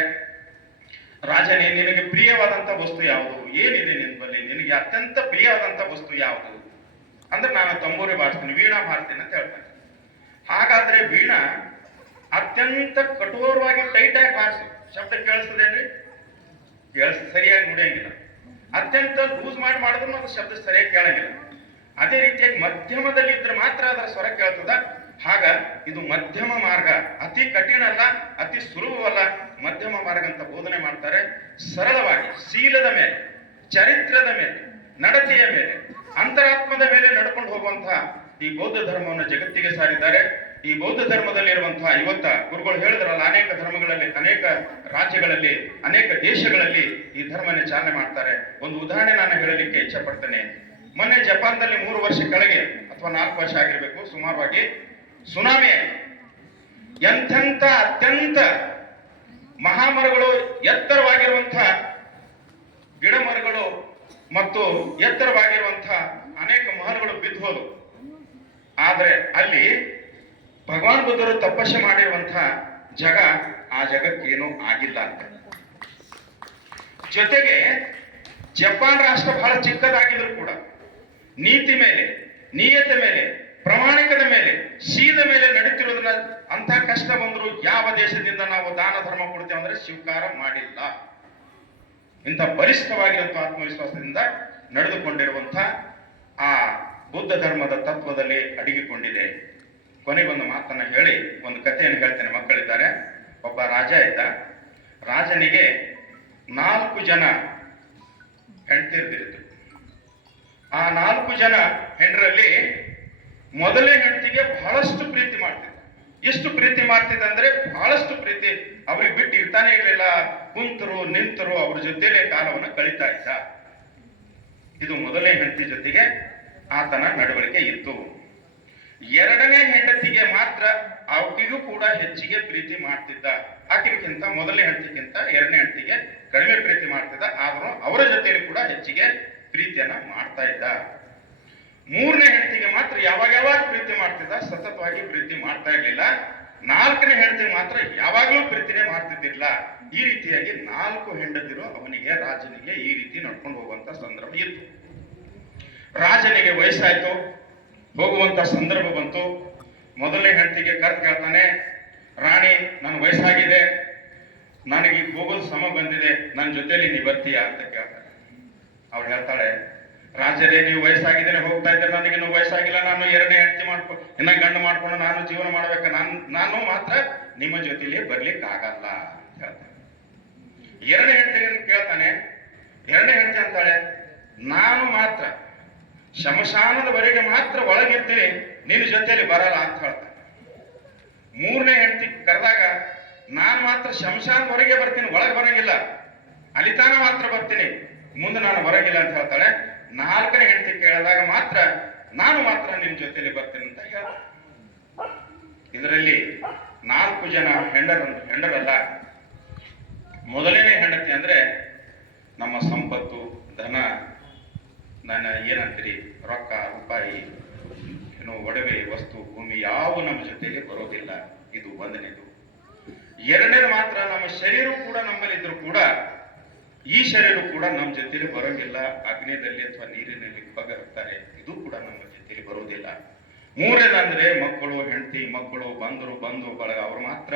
ರಾಜನೇ ನಿನಗೆ ಪ್ರಿಯವಾದಂತ ವಸ್ತು ಯಾವುದು, ಏನಿದೆ ನಿನ್ ಬಳಿ, ನಿನಗೆ ಅತ್ಯಂತ ಪ್ರಿಯವಾದಂತ ವಸ್ತು ಯಾವುದು ಅಂದ್ರೆ ನಾನು ತಂಬೂರಿ ಬಾರಿಸ್ತೀನಿ, ವೀಣಾ ಬಾರಿಸ್ತೀನಿ ಅಂತ ಹೇಳ್ತಾನೆ. ಹಾಗಾದ್ರೆ ವೀಣಾ ಅತ್ಯಂತ ಕಠೋರವಾಗಿ ಟೈಟ್ ಆಗಿ ಬಾರಿಸು, ಶಬ್ದ ಕೇಳಿಸ್ತದೇನ್ರಿ? ಸರಿಯಾಗಿ ನುಡಿಯಂಗಿಲ್ಲ. ಅತ್ಯಂತ ಲೂಸ್ ಮಾಡಿದ್ರು ಅದು ಶಬ್ದ ಸರಿಯಾಗಿ ಕೇಳಂಗಿಲ್ಲ. ಅದೇ ರೀತಿಯಾಗಿ ಮಧ್ಯಮದಲ್ಲಿ ಇದ್ರೆ ಮಾತ್ರ ಅದರ ಸ್ವರ ಕೇಳ್ತದ. ಹಾಗ ಇದು ಮಧ್ಯಮ ಮಾರ್ಗ, ಅತಿ ಕಠಿಣ ಅಲ್ಲ, ಅತಿ ಸುಲಭವಲ್ಲ, ಮಧ್ಯಮ ಮಾರ್ಗ ಅಂತ ಬೋಧನೆ ಮಾಡ್ತಾರೆ. ಸರಳವಾಗಿ ಶೀಲದ ಮೇಲೆ, ಚರಿತ್ರದ ಮೇಲೆ, ನಡತೆಯ ಮೇಲೆ, ಅಂತರಾತ್ಮದ ಮೇಲೆ ನಡ್ಕೊಂಡು ಹೋಗುವಂತಹ ಈ ಬೌದ್ಧ ಧರ್ಮವನ್ನು ಜಗತ್ತಿಗೆ ಸಾರಿದ್ದಾರೆ. ಈ ಬೌದ್ಧ ಧರ್ಮದಲ್ಲಿರುವಂತಹ ಇವತ್ತ ಗುರುಗಳು ಹೇಳಿದ್ರಲ್ಲ, ಅನೇಕ ಧರ್ಮಗಳಲ್ಲಿ, ಅನೇಕ ರಾಜ್ಯಗಳಲ್ಲಿ, ಅನೇಕ ದೇಶಗಳಲ್ಲಿ ಈ ಧರ್ಮನೇ ಚಾಲನೆ ಮಾಡ್ತಾರೆ. ಒಂದು ಉದಾಹರಣೆ ನಾನು ಹೇಳಲಿಕ್ಕೆ ಇಚ್ಛೆ ಪಡ್ತೇನೆ. ಮೊನ್ನೆ ಜಪಾನ್ದಲ್ಲಿ 3 ವರ್ಷ ಕೆಳಗೆ ಅಥವಾ 4 ವರ್ಷ ಆಗಿರ್ಬೇಕು ಸುಮಾರವಾಗಿ ಸುನಾಮಿ ಎಂಥೆಂಥ ಅತ್ಯಂತ ಮಹಾಮರಗಳು, ಎತ್ತರವಾಗಿರುವಂತಹ ಗಿಡ ಮರಗಳು ಮತ್ತು ಎತ್ತರವಾಗಿರುವಂತಹ ಅನೇಕ ಮಹಲ್ಗಳು ಬಿದ್ದು ಹೋದವು. ಆದ್ರೆ ಅಲ್ಲಿ ಭಗವಾನ್ ಬುದ್ಧರು ತಪಸ್ಸೆ ಮಾಡಿರುವಂತಹ ಜಗ, ಆ ಜಗಕ್ಕೇನೂ ಆಗಿಲ್ಲ ಅಂತ. ಜೊತೆಗೆ ಜಪಾನ್ ರಾಷ್ಟ್ರ ಬಹಳ ಚಿಕ್ಕದಾಗಿದ್ರು ಕೂಡ ನೀತಿ ಮೇಲೆ, ನಿಯತ ಮೇಲೆ, ಪ್ರಾಮಾಣಿಕದ ಮೇಲೆ, ಶೀಲ ಮೇಲೆ ನಡೀತಿರೋದನ್ನ ಅಂತ ಕಷ್ಟ ಬಂದ್ರು ಯಾವ ದೇಶದಿಂದ ನಾವು ದಾನ ಧರ್ಮ ಕೊಡ್ತೇವೆ ಅಂದ್ರೆ ಸ್ವೀಕಾರ ಮಾಡಿಲ್ಲ. ಇಂಥ ಬಲಿಷ್ಠವಾಗಿರುವಂತ ಆತ್ಮವಿಶ್ವಾಸದಿಂದ ನಡೆದುಕೊಂಡಿರುವಂತ ಆ ಬುದ್ಧ ಧರ್ಮದ ತತ್ವದಲ್ಲಿ ಅಡಗಿಕೊಂಡಿದೆ. ಕೊನೆಗೊಂದು ಮಾತನ್ನ ಹೇಳಿ ಒಂದು ಕಥೆಯನ್ನು ಹೇಳ್ತೇನೆ. ಮಕ್ಕಳಿದ್ದಾರೆ, ಒಬ್ಬ ರಾಜ ಇದ್ದ. ರಾಜನಿಗೆ 4 ಜನ ಹೆಂಡತಿಯರಿದ್ರು. ಆ 4 ಜನ ಹೆಂಡರಲ್ಲಿ ಮೊದಲೇ ಹೆಂಡತಿಗೆ ಬಹಳಷ್ಟು ಪ್ರೀತಿ ಮಾಡ್ತಿದ್ದ. ಎಷ್ಟು ಪ್ರೀತಿ ಮಾಡ್ತಿದ್ದ ಅಂದ್ರೆ ಬಹಳಷ್ಟು ಪ್ರೀತಿ. ಅವ್ರಿಗೆ ಬಿಟ್ಟು ಇರ್ತಾನೆ ಇರಲಿಲ್ಲ. ಕುಂತರು ನಿಂತರು ಅವ್ರ ಜೊತೆಲೆ ಕಾಲವನ್ನು ಕಳೀತಾ ಇದ್ದ. ಇದು ಮೊದಲನೇ ಹೆಂಡತಿ ಜೊತೆಗೆ ಆತನ ನಡವಳಿಕೆ ಇತ್ತು. ಎರಡನೇ ಹೆಂಡತಿಗೆ ಮಾತ್ರ ಆಕೆಗೂ ಕೂಡ ಹೆಚ್ಚಿಗೆ ಪ್ರೀತಿ ಮಾಡ್ತಿದ್ದ. ಆಕೆಗಿಂತ ಮೊದಲನೇ ಹೆಂಡತಿಗಿಂತ ಎರಡನೇ ಹೆಂಡತಿಗೆ ಕಡಿಮೆ ಪ್ರೀತಿ ಮಾಡ್ತಿದ್ದ. ಆದ್ರೂ ಅವರ ಜೊತೆಯಲ್ಲಿ ಕೂಡ ಹೆಚ್ಚಿಗೆ ಪ್ರೀತಿಯನ್ನ ಮಾಡ್ತಾ ಇದ್ದ. ಮೂರನೇ ಹೆಂಡತಿಗೆ ಮಾತ್ರ ಯಾವಾಗ ಪ್ರೀತಿ ಮಾಡ್ತಿದ್ದ, ಸತತವಾಗಿ ಪ್ರೀತಿ ಮಾಡ್ತಾ ಇರ್ಲಿಲ್ಲ. ನಾಲ್ಕನೇ ಹೆಂಡತಿಗೆ ಮಾತ್ರ ಯಾವಾಗಲೂ ಪ್ರೀತಿನೇ ಮಾಡ್ತಿದ್ದಿಲ್ಲ. ಈ ರೀತಿಯಾಗಿ 4 ಹೆಂಡತಿರು ಅವನಿಗೆ, ರಾಜನಿಗೆ ಈ ರೀತಿ ನಡ್ಕೊಂಡು ಹೋಗುವಂತ ಸಂದರ್ಭ ಇತ್ತು. ರಾಜನಿಗೆ ವಯಸ್ಸಾಯ್ತು, ಹೋಗುವಂತ ಸಂದರ್ಭ ಬಂತು. ಮೊದಲನೇ ಹೆಂಡತಿಗೆ ಕರೆದು ಕೇಳ್ತಾನೆ, ರಾಣಿ ನನ್ನ ವಯಸ್ಸಾಗಿದೆ, ನನಗೆ ಈಗ ಹೋಗೋದು ಸಮ ಬಂದಿದೆ, ನನ್ನ ಜೊತೆಲಿ ನೀ ಬರ್ತೀಯಾ ಅಂತ ಕೇಳ್ತಾನೆ. ಅವ್ರು ಹೇಳ್ತಾಳೆ, ರಾಜರೇ ನೀವು ವಯಸ್ಸಾಗಿದ್ದೇನೆ ಹೋಗ್ತಾ ಇದ್ದಾರೆ, ನನಗೆ ನೀವು ವಯಸ್ಸಾಗಿಲ್ಲ, ನಾನು ಎರಡನೇ ಹೆಂಡತಿ ಮಾಡ್ಕೊಂಡು ಇನ್ನ ಗಂಡು ಮಾಡ್ಕೊಂಡು ನಾನು ಜೀವನ ಮಾಡ್ಬೇಕು, ನಾನು ಮಾತ್ರ ನಿಮ್ಮ ಜೊತೆಲಿ ಬರ್ಲಿಕ್ಕೆ ಆಗಲ್ಲ ಅಂತ ಹೇಳ್ತಾನೆ. ಎರಡನೇ ಹೆಂಡತಿ ಕೇಳ್ತಾನೆ. ಎರಡನೇ ಹೆಂಡತಿ ಅಂತಾಳೆ, ನಾನು ಮಾತ್ರ ಶಮಶಾನದವರೆಗೆ ಮಾತ್ರ ಒಳಗಿರ್ತೀನಿ, ನಿನ್ನ ಜೊತೆಲಿ ಬರಲ್ಲ ಅಂತ ಹೇಳ್ತಾನೆ. ಮೂರನೇ ಹೆಂಡತಿ ಕರೆದಾಗ, ನಾನು ಮಾತ್ರ ಶಮಶಾನದವರೆಗೆ ಬರ್ತೀನಿ, ಒಳಗೆ ಬರಂಗಿಲ್ಲ, ಅಲಿತಾನ ಮಾತ್ರ ಬರ್ತೀನಿ, ಮುಂದೆ ನಾನು ಹೊರಗಿಲ್ಲ ಅಂತ ಹೇಳ್ತಾಳೆ. ನಾಲ್ಕನೇ ಹೆಂಡತಿ ಕೇಳಿದಾಗ ಮಾತ್ರ ನಾನು ಮಾತ್ರ ನಿಮ್ ಜೊತೆಲಿ ಬರ್ತೀನಿ ಅಂತ ಹೇಳ್ತಾಳೆ. ಇದರಲ್ಲಿ 4 ಜನ ಹೆಂಡರಲ್ಲ. ಮೊದಲನೇ ಹೆಂಡತಿ ಅಂದ್ರೆ ನಮ್ಮ ಸಂಪತ್ತು, ಧನ, ನನ್ನ ಏನಂತೀರಿ ರೊಕ್ಕ ರೂಪಾಯಿ, ಒಡವೆ, ವಸ್ತು, ಭೂಮಿ ಯಾವ ನಮ್ಮ ಜೊತೆಗೆ ಬರೋದಿಲ್ಲ. ಇದು ಒಂದನೇದು. ಎರಡನೇದು ಮಾತ್ರ ನಮ್ಮ ಶರೀರ ಕೂಡ ನಮ್ಮಲ್ಲಿದ್ರು ಕೂಡ ಈ ಶರೀರ ಕೂಡ ನಮ್ಮ ಜೊತೆಲಿ ಬರೋಂಗಿಲ್ಲ. ಅಗ್ನಿಯಲ್ಲಿ ಅಥವಾ ನೀರಿನಲ್ಲಿ ಬಗರ್ತಾರೆ, ಇದು ಕೂಡ ನಮ್ಮ ಜೊತೆಲಿ ಬರೋದಿಲ್ಲ. ಮೂರನೇದಂದ್ರೆ ಮಕ್ಕಳು, ಹೆಂಡತಿ ಮಕ್ಕಳು, ಬಂಧು ಬಳಗ, ಅವ್ರು ಮಾತ್ರ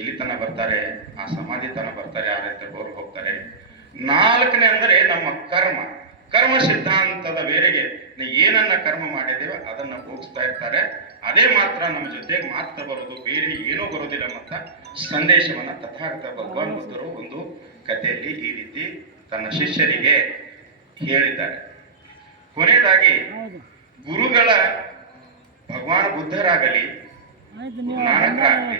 ಇಲ್ಲಿ ತನ ಬರ್ತಾರೆ, ಆ ಸಮಾಧಿ ತನ ಬರ್ತಾರೆ, ಆ ರೀತಿ ಅವ್ರು ಹೋಗ್ತಾರೆ. ನಾಲ್ಕನೇ ಅಂದ್ರೆ ನಮ್ಮ ಕರ್ಮ ಸಿದ್ಧಾಂತದ ಬೇರೆಗೆ ಏನನ್ನ ಕರ್ಮ ಮಾಡಿದ್ದೇವೆ ಅದನ್ನ ಹೋಗಿಸ್ತಾ ಇರ್ತಾರೆ. ಅದೇ ಮಾತ್ರ ನಮ್ಮ ಜೊತೆಗೆ ಮಾತ್ರ ಬರೋದು, ಬೇರೆ ಏನೂ ಬರೋದಿಲ್ಲ ಅಂತ ಸಂದೇಶವನ್ನ ತಥಾಗತ ಭಗವಾನ್ ಬುದ್ಧರು ಒಂದು ಕಥೆಯಲ್ಲಿ ಈ ರೀತಿ ತನ್ನ ಶಿಷ್ಯರಿಗೆ ಹೇಳಿದ್ದಾರೆ. ಕೊನೆಯದಾಗಿ ಗುರುಗಳ ಭಗವಾನ್ ಬುದ್ಧರಾಗಲಿ, ನಾನಕರಾಗಲಿ,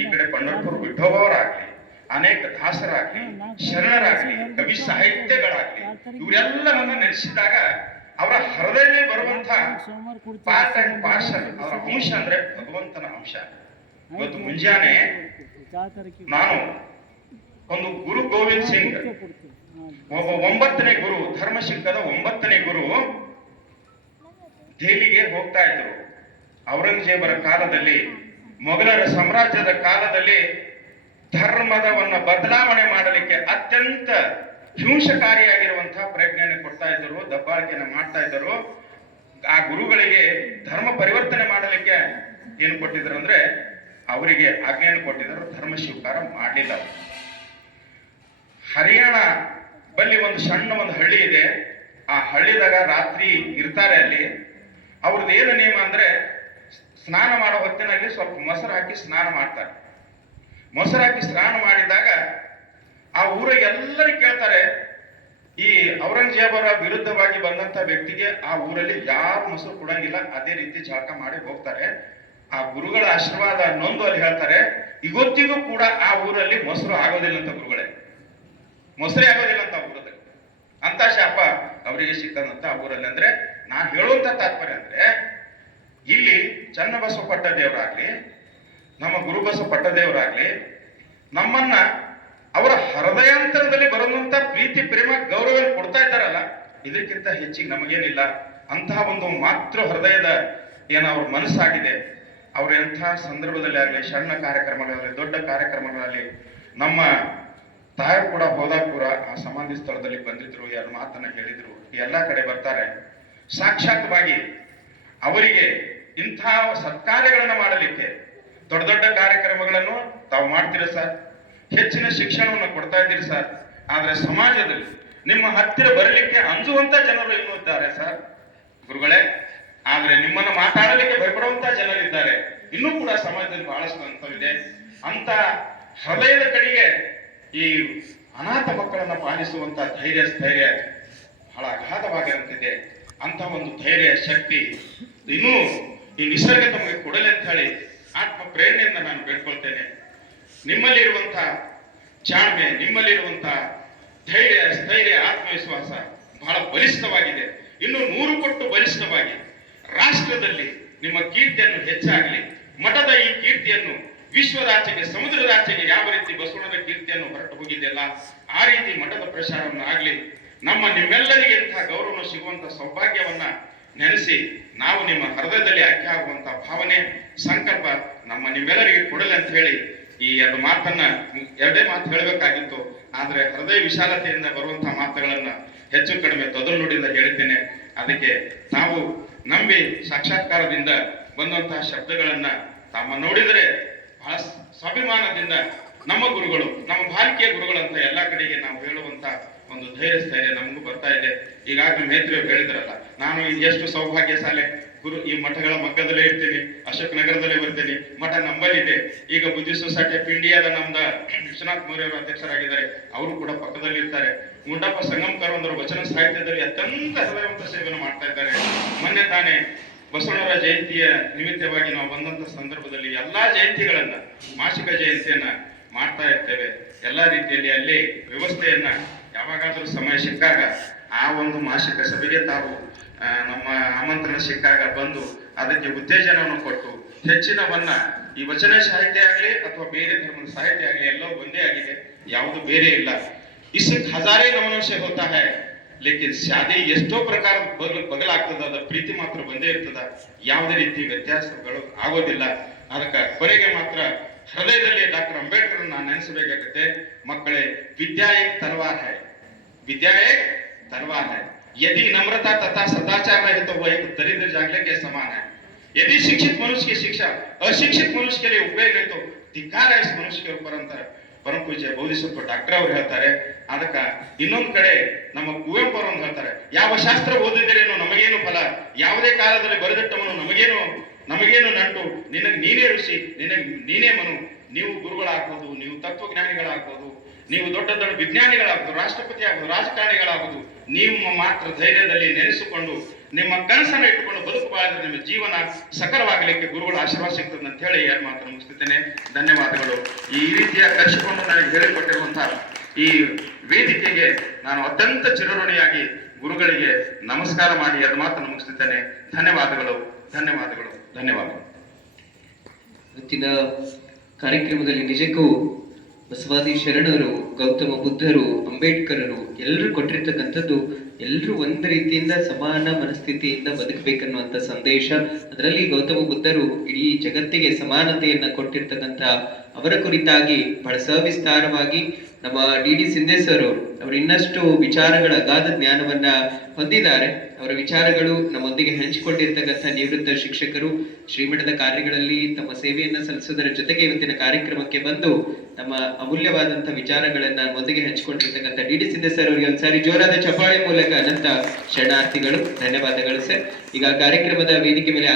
ಈ ಕಡೆ ಪಂಡರಪುರ ವಿಠೋಬವರಾಗಲಿ, ಅನೇಕ ದಾಸರಾಗ್ಲಿ, ಶರಣರಾಗ್ಲಿ, ಕವಿ ಸಾಹಿತ್ಯಗಳಾಗ್ಲಿ, ಇವರೆಲ್ಲವನ್ನ ನೆನೆಸಿದಾಗ ಅವರ ಹೃದಯದಲ್ಲಿ ಬರುವಂತ ಪಾರ್ಟ್ ಅಂಡ್ ಪಾರ್ಸಲ್, ಅವರ ಅಂಶ ಅಂದ್ರೆ ಭಗವಂತನ ಅಂಶ. ಇವತ್ತು ಮುಂಜಾನೆ ನಾನು ಒಂದು ಗುರು ಗೋವಿಂದ್ ಸಿಂಗ್, ಒಬ್ಬ 9ನೇ ಗುರು, ಧರ್ಮ ಸಿಂಗದ 9ನೇ ಗುರು ದೆಹಲಿಗೆ ಹೋಗ್ತಾ ಇದ್ರು. ಔರಂಗಜೇಬರ ಕಾಲದಲ್ಲಿ, ಮೊಘಲರ ಸಾಮ್ರಾಜ್ಯದ ಕಾಲದಲ್ಲಿ ಧರ್ಮದವನ್ನ ಬದಲಾವಣೆ ಮಾಡಲಿಕ್ಕೆ ಅತ್ಯಂತ ಹಿಂಸಕಾರಿಯಾಗಿರುವಂತಹ ಪ್ರಜ್ಞೆಯನ್ನು ಕೊಡ್ತಾ ಇದ್ದರು, ದಬ್ಬಾಳಿಕೆಯನ್ನು ಮಾಡ್ತಾ ಇದ್ದರು. ಆ ಗುರುಗಳಿಗೆ ಧರ್ಮ ಪರಿವರ್ತನೆ ಮಾಡಲಿಕ್ಕೆ ಏನು ಕೊಟ್ಟಿದ್ರು ಅಂದ್ರೆ ಅವರಿಗೆ ಆಜ್ಞೆಯನ್ನು ಕೊಟ್ಟಿದ್ದರು, ಧರ್ಮ ಸ್ವೀಕಾರ ಮಾಡಲಿಲ್ಲ. ಹರಿಯಾಣ ಬಲ್ಲಿ ಒಂದು ಸಣ್ಣ ಹಳ್ಳಿ ಇದೆ. ಆ ಹಳ್ಳಿದಾಗ ರಾತ್ರಿ ಇರ್ತಾರೆ. ಅಲ್ಲಿ ಅವ್ರದ್ದು ಏನು ನಿಯಮ ಅಂದ್ರೆ ಸ್ನಾನ ಮಾಡೋ ಹೊತ್ತಿನಲ್ಲಿ ಸ್ವಲ್ಪ ಮೊಸರು ಹಾಕಿ ಸ್ನಾನ ಮಾಡ್ತಾರೆ. ಮೊಸರು ಹಾಕಿ ಸ್ನಾನ ಮಾಡಿದಾಗ ಆ ಊರಿಗೆ ಎಲ್ಲರೂ ಕೇಳ್ತಾರೆ, ಈ ಔರಂಗಜೇಬರ ವಿರುದ್ಧವಾಗಿ ಬಂದಂತ ವ್ಯಕ್ತಿಗೆ ಆ ಊರಲ್ಲಿ ಯಾರು ಮೊಸರು ಕೊಡಂಗಿಲ್ಲ, ಅದೇ ರೀತಿ ಜಳಕ ಮಾಡಿ ಹೋಗ್ತಾರೆ. ಆ ಗುರುಗಳ ಆಶೀರ್ವಾದ ನೊಂದು ಅಲ್ಲಿ ಹೇಳ್ತಾರೆ, ಇವತ್ತಿಗೂ ಕೂಡ ಆ ಊರಲ್ಲಿ ಮೊಸರು ಆಗೋದಿಲ್ಲ ಅಂತ, ಗುರುಗಳೇ ಮೊಸರೇ ಆಗೋದಿಲ್ಲ ಅಂತ ಊರಲ್ಲಿ. ಅಂತ ಶಾಪ ಅವರಿಗೆ ಸಿಕ್ಕದಂತ ಆ ಊರಲ್ಲಿ. ಅಂದ್ರೆ ನಾನು ಹೇಳುವಂತ ತಾತ್ಪರ್ಯ ಅಂದ್ರೆ, ಇಲ್ಲಿ ಚನ್ನಬಸವ ಪಟ್ಟದೇವರಾಗ್ಲಿ, ನಮ್ಮ ಗುರುಬಸವ ಪಟ್ಟದೇವರಾಗ್ಲಿ ನಮ್ಮನ್ನ ಅವರ ಹೃದಯಾಂತರದಲ್ಲಿ ಬರುವಂತ ಪ್ರೀತಿ, ಪ್ರೇಮ, ಗೌರವ ಕೊಡ್ತಾ ಇದ್ದಾರಲ್ಲ, ಇದಕ್ಕಿಂತ ಹೆಚ್ಚಿಗೆ ನಮಗೇನಿಲ್ಲ. ಅಂತಹ ಒಂದು ಮಾತೃ ಹೃದಯದ ಅವ್ರ ಮನಸ್ಸಾಗಿದೆ. ಅವ್ರ ಎಂಥ ಸಂದರ್ಭದಲ್ಲಿ ಆಗಲಿ, ಸಣ್ಣ ಕಾರ್ಯಕ್ರಮಗಳಲ್ಲಿ, ದೊಡ್ಡ ಕಾರ್ಯಕ್ರಮಗಳಲ್ಲಿ, ನಮ್ಮ ತಾಯರು ಕೂಡ ಹೋದಾಗ ಕೂಡ ಆ ಸಮಾಧಿ ಸ್ಥಳದಲ್ಲಿ ಬಂದಿದ್ರು, ಎರಡು ಮಾತನ್ನ ಹೇಳಿದ್ರು. ಎಲ್ಲ ಕಡೆ ಬರ್ತಾರೆ. ಸಾಕ್ಷಾತ್ವಾಗಿ ಅವರಿಗೆ ಇಂಥ ಸತ್ಕಾರ್ಯಗಳನ್ನು ಮಾಡಲಿಕ್ಕೆ ದೊಡ್ಡ ದೊಡ್ಡ ಕಾರ್ಯಕ್ರಮಗಳನ್ನು ತಾವು ಮಾಡ್ತೀರ ಸರ್, ಹೆಚ್ಚಿನ ಶಿಕ್ಷಣವನ್ನು ಕೊಡ್ತಾ ಇದ್ದೀರಿ ಸರ್. ಆದ್ರೆ ಸಮಾಜದಲ್ಲಿ ನಿಮ್ಮ ಹತ್ತಿರ ಬರಲಿಕ್ಕೆ ಅಂಜುವಂತ ಜನರು ಇನ್ನೂ ಇದ್ದಾರೆ ಸರ್ ಗುರುಗಳೇ. ಆದ್ರೆ ನಿಮ್ಮನ್ನು ಮಾತಾಡಲಿಕ್ಕೆ ಭಯಪಡುವಂತ ಜನರಿದ್ದಾರೆ. ಇನ್ನೂ ಕೂಡ ಸಮಾಜದಲ್ಲಿ ಬಹಳಷ್ಟು ಅಂತವಿದೆ. ಅಂತ ಹೃದಯದ ಕಡೆಗೆ ಈ ಅನಾಥ ಮಕ್ಕಳನ್ನ ಪಾಲಿಸುವಂತ ಧೈರ್ಯ ಸ್ಥೈರ್ಯ ಬಹಳ ಅಗಾಧವಾಗಿರುತ್ತಿದೆ. ಅಂತ ಒಂದು ಧೈರ್ಯ ಶಕ್ತಿ ಇನ್ನೂ ಈ ನಿಸರ್ಗ ತಮಗೆ ಕೊಡಲಿ ಅಂತ ಹೇಳಿ ಆತ್ಮ ಪ್ರೇರಣೆಯಿಂದ ನಾನು ಬೇಡ್ಕೊಳ್ತೇನೆ. ನಿಮ್ಮಲ್ಲಿರುವಂತ ಜಾಣ್ಮೆ, ನಿಮ್ಮಲ್ಲಿರುವಂತ ಧೈರ್ಯ ಸ್ಥೈರ್ಯ ಆತ್ಮವಿಶ್ವಾಸ ಬಹಳ ಬಲಿಷ್ಠವಾಗಿದೆ. ಇನ್ನು 100 ಪಟ್ಟು ಬಲಿಷ್ಠವಾಗಿ ರಾಷ್ಟ್ರದಲ್ಲಿ ನಿಮ್ಮ ಕೀರ್ತಿಯನ್ನು ಹೆಚ್ಚಾಗಲಿ. ಮಠದ ಈ ಕೀರ್ತಿಯನ್ನು ವಿಶ್ವದಾಚೆಗೆ, ಸಮುದ್ರದಾಚೆಗೆ ಯಾವ ರೀತಿ ಬಸವಣ್ಣನ ಕೀರ್ತಿಯನ್ನು ಹೊರಟು ಹೋಗಿದೆಯಲ್ಲ, ಆ ರೀತಿ ಮಠದ ಪ್ರಚಾರವನ್ನು ಆಗಲಿ. ನಿಮ್ಮೆಲ್ಲರಿಗೆ ಇಂತಹ ಗೌರವ ಸಿಗುವಂತ ಸೌಭಾಗ್ಯವನ್ನ ನೆನೆಸಿ ನಾವು ನಿಮ್ಮ ಹೃದಯದಲ್ಲಿ ಆಯ್ಕೆ ಆಗುವಂತ ಭಾವನೆ, ಸಂಕಲ್ಪ ನಿಮ್ಮೆಲ್ಲರಿಗೆ ಕೊಡಲಿ ಅಂತ ಹೇಳಿ ಈ ಎರಡೇ ಮಾತು ಹೇಳಬೇಕಾಗಿತ್ತು. ಆದ್ರೆ ಹೃದಯ ವಿಶಾಲತೆಯಿಂದ ಬರುವಂತಹ ಮಾತುಗಳನ್ನ ಹೆಚ್ಚು ಕಡಿಮೆ ತೊದಲು ನುಡಿಯಿಂದ ಹೇಳ್ತೇನೆ. ಅದಕ್ಕೆ ನಾವು ನಂಬಿ ಸಾಕ್ಷಾತ್ಕಾರದಿಂದ ಬಂದಂತಹ ಶಬ್ದಗಳನ್ನ ನೋಡಿದ್ರೆ ಬಹಳ ಸ್ವಾಭಿಮಾನದಿಂದ ನಮ್ಮ ಗುರುಗಳು, ನಮ್ಮ ಬಾಲಿಕೆಯ ಗುರುಗಳಂತ ಎಲ್ಲಾ ಕಡೆಗೆ ನಾವು ಹೇಳುವಂತ ಒಂದು ಧೈರ್ಯ ಸ್ಥೈರ್ಯ ನಮಗೂ ಬರ್ತಾ ಇದೆ. ಈಗಾಗಲೇ ಮೇತ್ರಿಯವರು ಹೇಳಿದ್ರಲ್ಲ, ನಾನು ಎಷ್ಟು ಸೌಭಾಗ್ಯಶಾಲೆ ಗುರು, ಈ ಮಠಗಳ ಮಗ್ಗದಲ್ಲೇ ಇರ್ತೀನಿ, ಅಶೋಕ್ ನಗರದಲ್ಲೇ ಬರ್ತೀನಿ, ಮಠ ನಂಬಲ್ಲಿದೆ. ಈಗ ಬುದ್ಧಿಸ್ಟ್ ಸೊಸೈಟಿ ಆಫ್ ಇಂಡಿಯಾದ ನಮ್ದ ವಿಶ್ವನಾಥ್ ಮೌರ್ಯ ಅವರು ಅಧ್ಯಕ್ಷರಾಗಿದ್ದಾರೆ, ಅವರು ಕೂಡ ಪಕ್ಕದಲ್ಲಿ ಇರ್ತಾರೆ. ಗುಂಡಪ್ಪ ಸಂಗಮಕರ್ ಅವರು ವಚನ ಸಾಹಿತ್ಯದಲ್ಲಿ ಅತ್ಯಂತ ಹೃದಯವಂತ ಸೇವೆಯನ್ನು ಮಾಡ್ತಾ ಇದ್ದಾರೆ. ಮೊನ್ನೆ ತಾನೇ ಬಸವಣ್ಣವರ ಜಯಂತಿಯ ನಿಮಿತ್ತವಾಗಿ ನಾವು ಬಂದಂತ ಸಂದರ್ಭದಲ್ಲಿ ಎಲ್ಲಾ ಜಯಂತಿಗಳನ್ನ, ಮಾಸಿಕ ಜಯಂತಿಯನ್ನ ಮಾಡ್ತಾ ಇರ್ತೇವೆ. ಎಲ್ಲಾ ರೀತಿಯಲ್ಲಿ ಅಲ್ಲಿ ವ್ಯವಸ್ಥೆಯನ್ನ ಯಾವಾಗಾದ್ರೂ ಸಮಯ ಸಿಕ್ಕಾಗ ಆ ಒಂದು ಮಾಸಿಕ ಸಭೆಗೆ ತಾವು ನಮ್ಮ ಆಮಂತ್ರಣ ಸಿಕ್ಕಾಗ ಬಂದು ಅದಕ್ಕೆ ಉತ್ತೇಜನವನ್ನು ಕೊಟ್ಟು ಹೆಚ್ಚಿನವನ್ನ ಈ ವಚನ ಸಾಹಿತ್ಯ ಆಗಲಿ ಅಥವಾ ಬೇರೆ ಧರ್ಮದ ಸಾಹಿತ್ಯ ಆಗಲಿ ಎಲ್ಲವೂ ಒಂದೇ ಆಗಿದೆ, ಯಾವುದು ಬೇರೆ ಇಲ್ಲ. ಇಸ್ ಹಜಾರೇ ನಮನೋಷೆ ಹೋತಾ ಹೈ, ಲೇಕಿನ್ ಶಾದಿ ಎಷ್ಟೋ ಪ್ರಕಾರ ಬದಲಾಗ್ತದ, ಅದರ ಪ್ರೀತಿ ಮಾತ್ರ ಬಂದೇ ಇರ್ತದ, ಯಾವುದೇ ರೀತಿ ವ್ಯತ್ಯಾಸಗಳು ಆಗೋದಿಲ್ಲ. ಅದಕ್ಕೆ ಕೊನೆಗೆ ಮಾತ್ರ ಹೃದಯದಲ್ಲಿ ಡಾಕ್ಟರ್ ಅಂಬೇಡ್ಕರ್ ನಾನು ನೆನೆಸಬೇಕಾಗುತ್ತೆ. ಮಕ್ಕಳೇ, ವಿದ್ಯಾ ಏಕ್ ತಲವಾರ್ ಹೈ, विद्या एक तलवार है, यदि नम्रता तथा सदाचार रहे तो वह एक दरिद्र जागले के समान है. यदि शिक्षित मनुष्य की शिक्षा अशिक्षित मनुष्य के लिए उपयोग नहीं तो धिक्कार है इस मनुष्य के ऊपर अंतर. ಪರಮ ಪೂಜ್ಯ ಬೋಧಿಸತ್ವ ಡಾಕ್ಟರ್ ಅವರು ಹೇಳ್ತಾರೆ. ಅದಕ್ಕ ಇನ್ನೊಂದು ಕಡೆ ನಮ್ಮ ಕುವೆಂಪು ಅವರು ಒಂದು ಹೇಳ್ತಾರೆ, ಯಾವ ಶಾಸ್ತ್ರ ಓದಿದರೇನು ನಮಗೇನು ಫಲ, ಯಾವುದೇ ಕಾಲದಲ್ಲಿ ಬರೆದಿಟ್ಟವನು ನಮಗೇನು ನಂಟು, ನಿನಗೆ ನೀನೇ ಋಷಿ, ನಿನಗೆ ನೀನೇ ಮನು. ನೀವು ಗುರುಗಳಾಗ್ಬೋದು, ನೀವು ತತ್ವಜ್ಞಾನಿಗಳಾಗ್ಬೋದು, ನೀವು ದೊಡ್ಡ ದೊಡ್ಡ ವಿಜ್ಞಾನಿಗಳಾಗ್ಬೋದು, ರಾಷ್ಟ್ರಪತಿ ಆಗ್ಬೋದು, ರಾಜಕಾರಣಿಗಳಾಗ್ಬೋದು, ನೀವು ಮಾತ್ರ ಧೈರ್ಯದಲ್ಲಿ ನೆನೆಸಿಕೊಂಡು ನಿಮ್ಮ ಕನಸನ್ನು ಇಟ್ಟುಕೊಂಡು ಬದುಕು ಬಾಳಿದ್ರೆ ನಿಮ್ಮ ಜೀವನ ಸಕಲವಾಗಲಿಕ್ಕೆ ಗುರುಗಳ ಆಶೀರ್ವಾದ ಸಿಗ್ತದೆ ಅಂತ ಹೇಳಿ ಎರಡು ಮಾತನ್ನು ಮುಗಿಸ್ತೇನೆ. ಧನ್ಯವಾದಗಳು. ಈ ರೀತಿಯ ಕರೆಸಿಕೊಂಡು ನನಗೆ ಹೇಳಿಕೊಟ್ಟಿರುವಂತಹ ಈ ವೇದಿಕೆಗೆ ನಾನು ಅತ್ಯಂತ ಚಿರಋಣಿಯಾಗಿ ಗುರುಗಳಿಗೆ ನಮಸ್ಕಾರ ಮಾಡಿ ಎರಡು ಮಾತನ್ನು ಮುಗಿಸ್ತೇನೆ. ಧನ್ಯವಾದಗಳು, ಧನ್ಯವಾದಗಳು, ಧನ್ಯವಾದಗಳು. ಇವತ್ತಿನ ಕಾರ್ಯಕ್ರಮದಲ್ಲಿ ನಿಜಕ್ಕೂ ಬಸವಾದಿ ಶರಣರು, ಗೌತಮ ಬುದ್ಧರು, ಅಂಬೇಡ್ಕರರು ಎಲ್ಲರೂ ಕೊಟ್ಟಿರ್ತಕ್ಕಂಥದ್ದು, ಎಲ್ಲರೂ ಒಂದು ರೀತಿಯಿಂದ ಸಮಾನ ಮನಸ್ಥಿತಿಯಿಂದ ಬದುಕಬೇಕನ್ನುವಂಥ ಸಂದೇಶ. ಅದರಲ್ಲಿ ಗೌತಮ ಬುದ್ಧರು ಇಡೀ ಜಗತ್ತಿಗೆ ಸಮಾನತೆಯನ್ನ ಕೊಟ್ಟಿರ್ತಕ್ಕಂಥ ಅವರ ಕುರಿತಾಗಿ ಬಹಳ ಸವಿಸ್ತಾರವಾಗಿ ನಮ್ಮ ಡಿ ಸಿಂಧೆ ಸರ್ ಅವರು ಇನ್ನಷ್ಟು ವಿಚಾರಗಳ ಅಗಾಧ ಜ್ಞಾನವನ್ನ ಹೊಂದಿದ್ದಾರೆ. ಅವರ ವಿಚಾರಗಳು ನಮ್ಮೊಂದಿಗೆ ಹಂಚಿಕೊಂಡಿರ್ತಕ್ಕಂಥ ನಿವೃತ್ತ ಶಿಕ್ಷಕರು ಶ್ರೀಮಠದ ಕಾರ್ಯಗಳಲ್ಲಿ ತಮ್ಮ ಸೇವೆಯನ್ನ ಸಲ್ಲಿಸೋದರ ಜೊತೆಗೆ ಇವತ್ತಿನ ಕಾರ್ಯಕ್ರಮಕ್ಕೆ ಬಂದು ನಮ್ಮ ಅಮೂಲ್ಯವಾದಂತಹ ವಿಚಾರಗಳನ್ನ ನಮ್ಮೊಂದಿಗೆ ಹಂಚಿಕೊಂಡಿರ್ತಕ್ಕಂಥ ಡಿ ಸಿಂಧೆ ಸರ್ ಅವರಿಗೆ ಒಂದ್ಸಾರಿ ಜೋರಾದ ಚಪ್ಪಾಳೆ ಮೂಲಕ ಅನಂತ ಶರಣಾರ್ಥಿಗಳು, ಧನ್ಯವಾದಗಳು ಸರ್. ಈಗ ಕಾರ್ಯಕ್ರಮದ ವೇದಿಕೆ ಮೇಲೆ